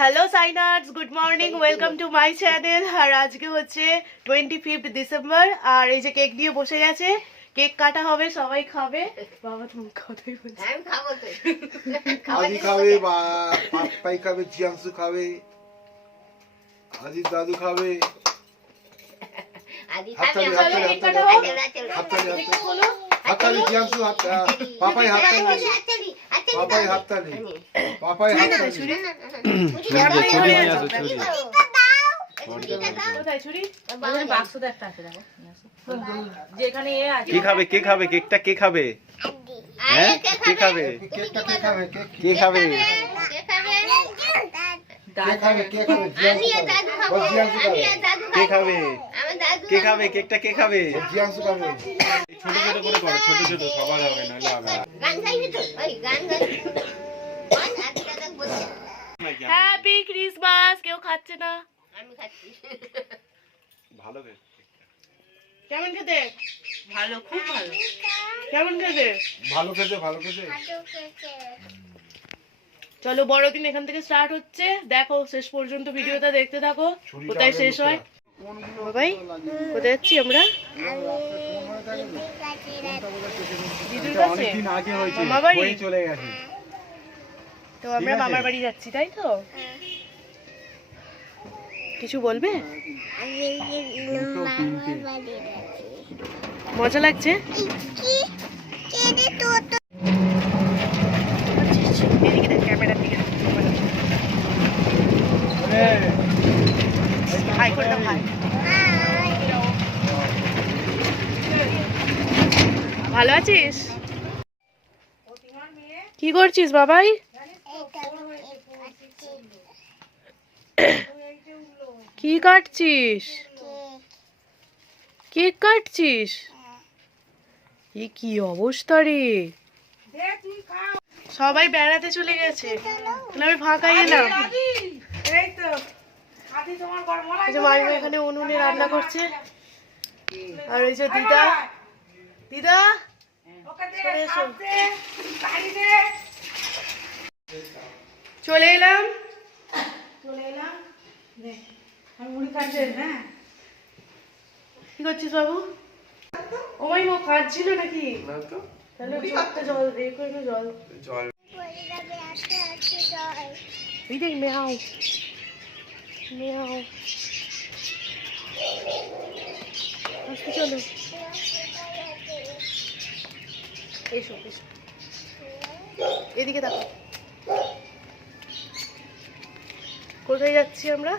Hello সাইনার্স good morning welcome to my channel আর আজকে হচ্ছে twenty fifth December আর এই যে কেক নিয়ে বসে গেছে। কেক কাটা হবে সবাই খাবে। বাবা তুমি কথাই বলছো? আমি খাব তো। আদি খাবে বা পাপ্পাই খাবে জিয়াংসু খাবে। দাদু খাবে। আদি খাবে। কেক কাটা কেক বলো হাততালি জিয়াংসু হাত আহ, পাপাই হাততালি পাপাই হাততালি পাপাই হাততালি ছুরি নিয়ে। আসো ছুরি কোথায় ছুরি বাক্সতে একটা আছে দেখো নিয়ে আসো। যেখানে এ আছে। কে খাবে কে খাবে কেকটা কে খাবে? হ্যাঁ? কে খাবে? কে খাবে? কে? খাবে। কে খাবে? কে খাবে? কেকটা কে খাবে? জিয়াংসু খাবে ছোট ছোট করে করো ছোট ছোট সবার হবে নাহলে হবে গান গাইবি তো? ওই গান গাইবি হ্যাপি ক্রিসমাস কেউ খাচ্ছে না। আমি খাচ্ছি। ভালো বেশ কেমন খেতে? ভালো খুব ভালো। কেমন খেতে? ভালো খেতে ভালো খেতে। চলো বড়দিন এখান থেকে স্টার্ট হচ্ছে। দেখো শেষ পর্যন্ত ভিডিওটা দেখতে থাকো। কোথায় শেষ হয়? বাবাই কোথায় যাচ্ছি আমরা? মামা বাড়ি? চলে গেছে। তো আমরা মামার বাড়ি যাচ্ছি তাই তো? কিছু বলবে? মজা লাগছে? এদিকে দেখ ক্যামেরার দিকে হাই করে দাও হাই ভালো আছিস? কি করছিস বাবাই? কি কাটছিস? কেক কাটছিস? এ কি অবস্থা রে? সবাই বেড়াতে চলে গেছে। আমি ফাঁকা এলাম। মাইমা এখানে উনুনে রান্না করছে। আর ওই যে দিদা। দিদা? চলে এলাম। চলে এলাম। আমি মুড়ি খাচ্ছি হ্যাঁ। কি করছিস বাবু? ও মাই মা কাঁদছিল নাকি তাহলে জল এই করে জল। এই দেখ মেয়াও। মেয়াও। আসতে চলো। এসো এসো। এদিকে দেখো। কোথায় যাচ্ছি আমরা?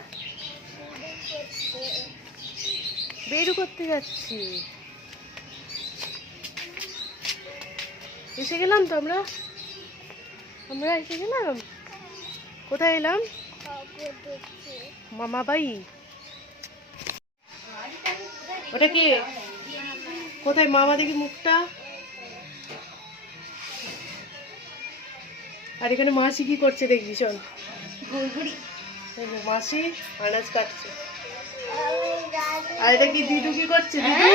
বেরু করতে যাচ্ছি। এসে গেলাম তো আমরা? আমরা এসে গেলাম? কোথায় এলাম? মামা বাই ওটা কি? কোথায় মামা দেখি মুখটা? আর এখানে মাসি কি করছে দেখবি চল যে মাসি আনাজ কাটছে। আর এটা কি দিদু কি করছে দিদু?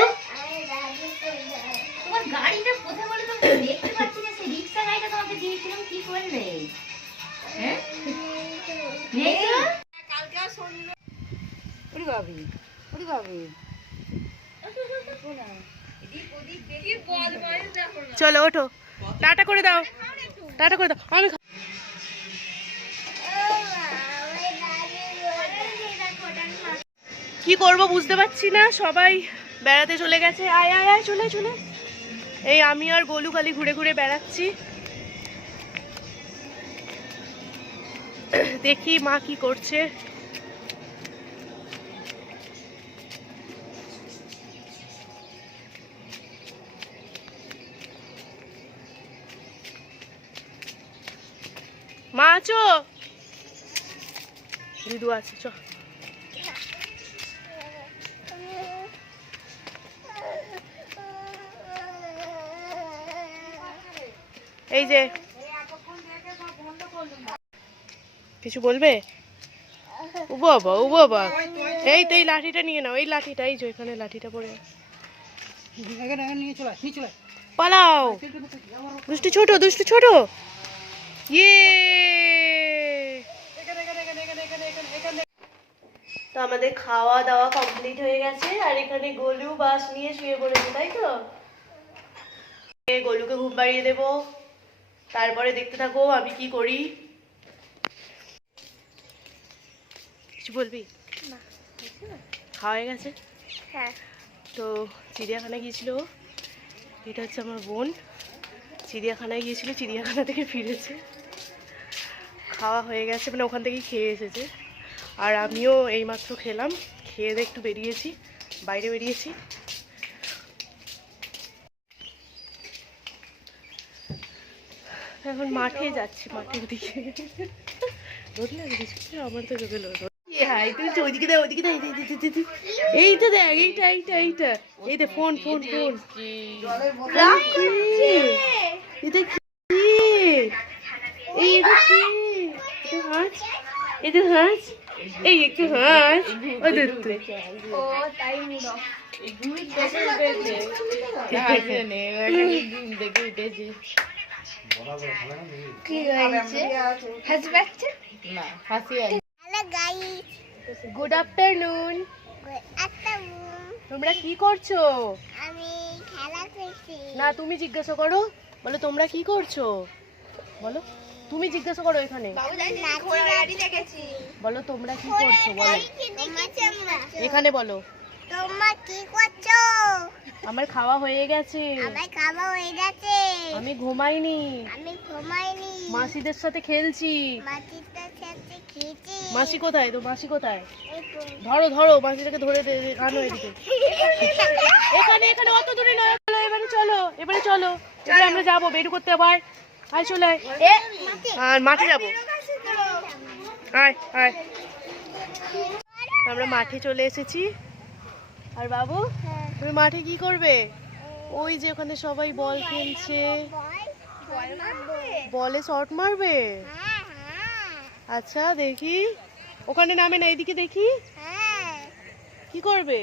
তোমার গাড়িটা কোথায় বলে তো? দেখতে পাচ্ছি না সেই রিক্সা গাড়িটা তোমাকে দিয়েছিলাম কি করলে? হ্যাঁ? নেই তো? ওরে বাবি ওরে বাবি চলো ওঠো। টাটা করে দাও। টাটা করে দাও, আমি কি করব বুঝতে পারছি না, সবাই বেড়াতে চলে গেছে। আয় আয় আয়, চলে চলে। এই আমি আর গোলু খালি ঘুরে ঘুরে বেড়াচ্ছি। দেখি মা কি করছে। আছো দিদু আছে চ এই যে। কিছু বলবে? ও বাবা ও বাবা এই তো এই লাঠিটা নিয়ে নাও এই লাঠিটা এই যে এখানে লাঠিটা পড়ে পালাও। দুষ্টু ছোট দুষ্টু ছোট। ইয়ে! তো আমাদের খাওয়া দাওয়া কমপ্লিট হয়ে গেছে আর এখানে গোলু বাস নিয়ে শুয়ে পড়েছে তাই তো? গোলুকে ঘুম পাড়িয়ে দেবো। তারপরে দেখতে থাকো আমি কি করি। কিছু বলবি? খাওয়া হয়ে গেছে? হ্যাঁ। তো চিড়িয়াখানায় গিয়েছিল এটা হচ্ছে আমার বোন। চিড়িয়াখানায় গিয়েছিল চিড়িয়াখানা থেকে ফিরেছে। খাওয়া হয়ে গেছে মানে ওখান থেকেই খেয়ে এসেছে। আর আমিও এইমাত্র খেলাম খেয়ে দিয়ে একটু বেরিয়েছি বাইরে বেরিয়েছি। এখন মাঠে যাচ্ছি মাঠের দিকে। কিছু আমার তো চোখে দেখ এইটা দেখ এইটা এইটা এইটা। এই দেখ ফোন ফোন ফোন। এটা কি? এটা হাঁস এটা হাঁস এই একটু হাঁস। ও তাই গুড আফটারনুন তোমরা কি করছ? আমি খেলা করছি। না তুমি জিজ্ঞাসা করো। বলো তোমরা কি করছ? বলো। তুমি জিজ্ঞাসা করো এখানে। বলো তোমরা কি করছ বলো। এখানে বলো। তোমরা কি করছ? আমার খাওয়া হয়ে গেছে। আমার খাওয়া হয়ে গেছে। আমি ঘুমাইনি। আমি ঘুমাইনি। মাসিদের সাথে খেলছি। সাথে মাসি কোথায়? তো মাসি কোথায়? ধরো ধরো মাসিটাকে ধরে দে দে, আনো এদিকে এখানে এখানে অত দূরে নয়। চলো এবারে চলো এবারে চলো। এবারে আমরা যাব বের করতে আবার। আয় চলে আয়। আর মাঠে যাব। আয় আয়। আমরা মাঠে চলে এসেছি। আর বাবু তুমি মাঠে কি করবে? ওই যে ওখানে সবাই বল খেলছে। বলে শর্ট মারবে? আচ্ছা দেখি। ওখানে নামে না এদিকে দেখি। কি করবে?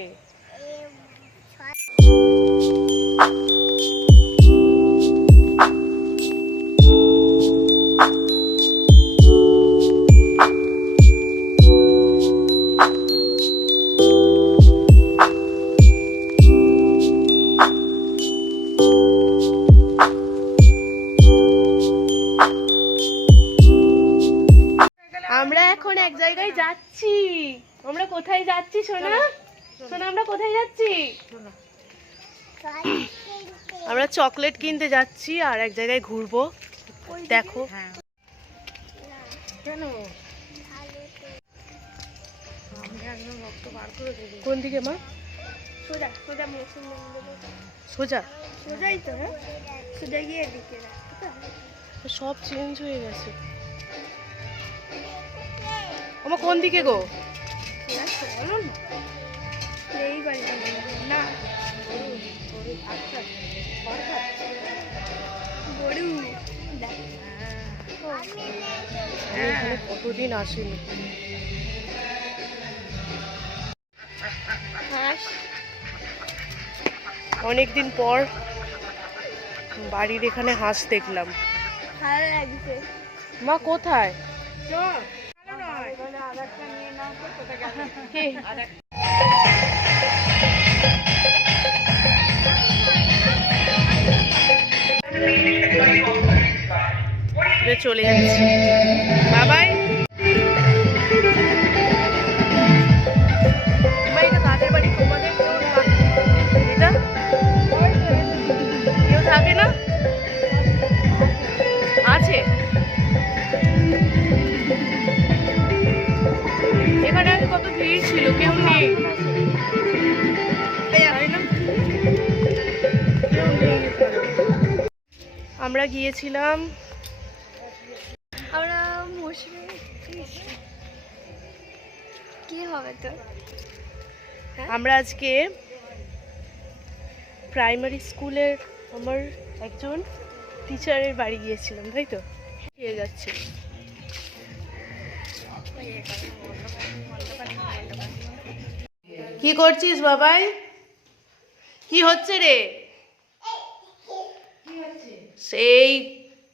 যাচ্ছি? আমরা চকলেট কিনতে যাচ্ছি আর এক জায়গায় ঘুরবো। দেখো। কোন দিকে মা? সোজা। সোজা সোজা সোজাই তো হ্যাঁ? সোজা গিয়ে দিকে সব চেঞ্জ হয়ে গেছে। আমার কোন দিকে গো? চলো না। এই বাড়িটা না। গরু। কতদিন আসেনি। হাঁস। অনেকদিন পর বাড়ির এখানে হাঁস দেখলাম। মা কোথায়? কে? যে চলে যাচ্ছি। বাবাই। কত ভিড় ছিল কেউ নেই। আমরা গিয়েছিলাম। আমরা মৌসুমি কি হবে তো? আমরা আজকে প্রাইমারি স্কুলের আমার একজন টিচারের বাড়ি গিয়েছিলাম তাই তো? গিয়ে যাচ্ছে। কি করছিস বাবাই? কি হচ্ছে রে? সেই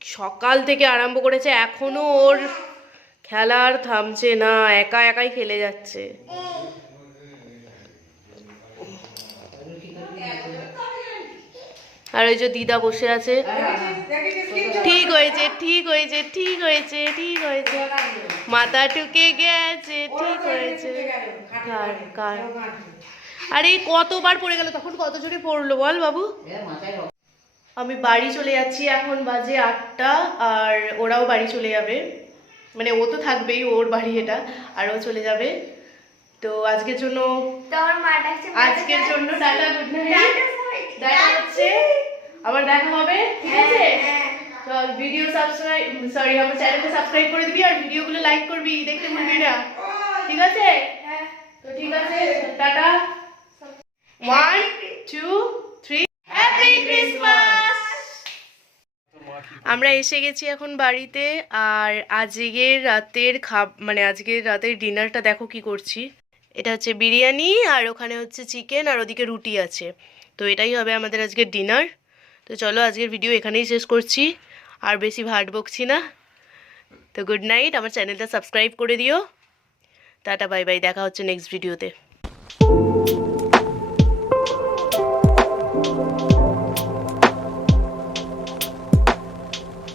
সকাল থেকে আরম্ভ করেছে, এখনও ওর খেলার থামছে না, একা একাই খেলে যাচ্ছে। আর ওই যে দিদা বসে আছে। ঠিক হয়েছে ঠিক হয়েছে ঠিক হয়েছে ঠিক হয়েছে। মাথা টুকে গেছে ঠিক হয়েছে। আরে কতবার পড়ে গেল তখন কত জোরে পড়ল বল বাবু? আমি বাড়ি চলে যাচ্ছি এখন বাজে আটটা আর ওরাও বাড়ি চলে যাবে। মানে ও তো থাকবেই ওর বাড়ি এটা আর ও চলে যাবে। তো আজকের জন্য আজকের জন্য টাটা গুড নাইট দেখা হচ্ছে। আবার দেখা হবে। ঠিক আছে? তো ভিডিও সাবস্ক্রাইব সরি আমার চ্যানেলকে সাবস্ক্রাইব করে দিবি আর ভিডিওগুলো লাইক করবি দেখতে ভুলবি না। ঠিক আছে? তো ঠিক আছে tata. One two three happy Christmas আমরা এসে গেছি এখন বাড়িতে আর আজকের রাতের খাব মানে আজকের রাতের ডিনারটা দেখো কি করছি। এটা হচ্ছে বিরিয়ানি আর ওখানে হচ্ছে চিকেন আর ওদিকে রুটি আছে। তো এটাই হবে আমাদের আজকের ডিনার তো চলো আজকের ভিডিও এখানেই শেষ করছি। আর বেশি ভাট বকছি না। তো গুড নাইট আমার চ্যানেলটা সাবস্ক্রাইব করে দিও। টাটা বাই বাই দেখা হচ্ছে নেক্সট ভিডিওতে